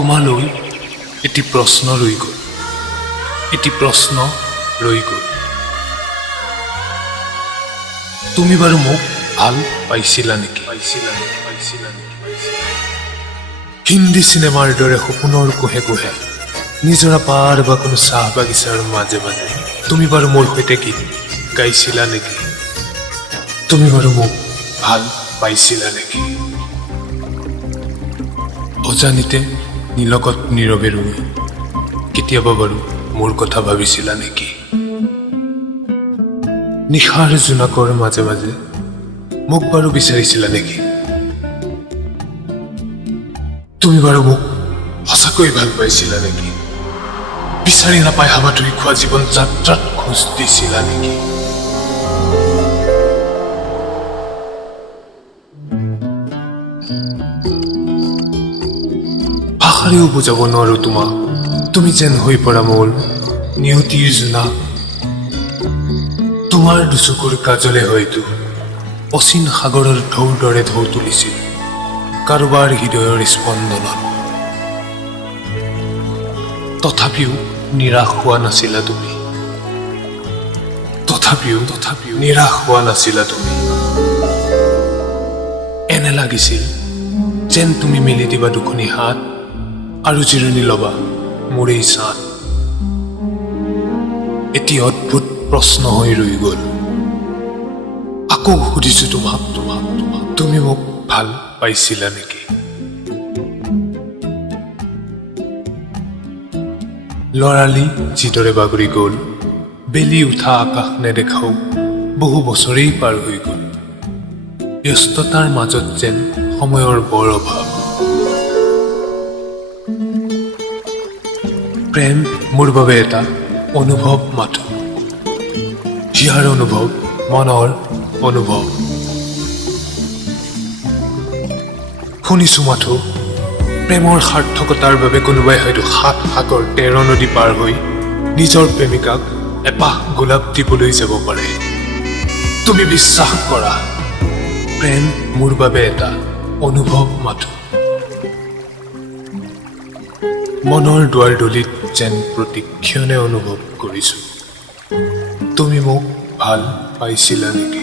তোমালৈ এটি প্ৰশ্ন ৰৈ গ'ল, এটি প্ৰশ্ন ৰৈ গ'ল। তুমি বাৰু মোক ভাল পাইছিলা নেকি? হিন্দী চিনেমাৰ দৰে সপোনৰ কোহে কোহে নিজৰা পাৰ বা কোনো চাহ বাগিচাৰ মাজে মাজে তুমি বাৰু মোৰ সৈতে গীত গাইছিলা নেকি? তুমি বাৰু মোক ভাল পাইছিলা নেকি? অজানিতে নীলকত নীৰৱে ৰৈ কেতিয়াবা বাৰু মোৰ কথা ভাবিছিলা নেকি? নিশাৰ জোনাকৰ মাজে মাজে মোক বাৰু বিচাৰিছিলা নেকি? তুমি বাৰু মোক সঁচাকৈ ভাল পাইছিলা নেকি? বিচাৰি নাপাই হাবাথুৰি খোৱা জীৱন যাত্ৰাত খোজ দিছিলা নেকি? ভাষাৰেও বুজাব নোৱাৰো তোমাক, তুমি যেন হৈ পৰা মোৰ নিয়তিৰ জোনা। তোমাৰ দুচকুৰ কাজলে হয়তো অচিন সাগৰৰ ঢৌৰ দৰে ঢৌ তুলিছিল কাৰোবাৰ হৃদয়ৰ স্পন্দনত। তথাপিও নিৰাশ হোৱা নাছিলা তুমি, তথাপিও নিৰাশ হোৱা নাছিলা তুমি। এনে লাগিছিল যেন তুমি মেলি দিবা দুখনি হাত আৰু জিৰণি ল'বা মোৰ এই ছাদ। এটি অদ্ভুত প্ৰশ্ন হৈ ৰৈ গ'ল, আকৌ সুধিছো তোমাক, তুমি মোক ভাল পাইছিলা নেকি? লৰালি যিদৰে বাগৰি গ'ল, বেলি উঠা আকাশ নেদেখাও বহু বছৰেই পাৰ হৈ গ'ল। ব্যস্ততাৰ মাজত যেন সময়ৰ বৰ অভাৱ। প্ৰেম মোৰ বাবে এটা অনুভৱ মাথো, হিয়াৰ অনুভৱ, মনৰ অনুভৱ। শুনিছো মাথো প্ৰেমৰ সাৰ্থকতাৰ বাবে কোনোবাই হয়তো ৭ সাগৰ ১৩ নদী পাৰ হৈ নিজৰ প্ৰেমিকাক এপাহ গোলাপ দিবলৈ যাব পাৰে। তুমি বিশ্বাস কৰা, প্ৰেম মোৰ বাবে এটা অনুভৱ মাথো। মনৰ দুৱাৰদলিত যেন প্ৰতিক্ষণে অনুভৱ কৰিছো তুমি মোক ভাল পাইছিলা নেকি?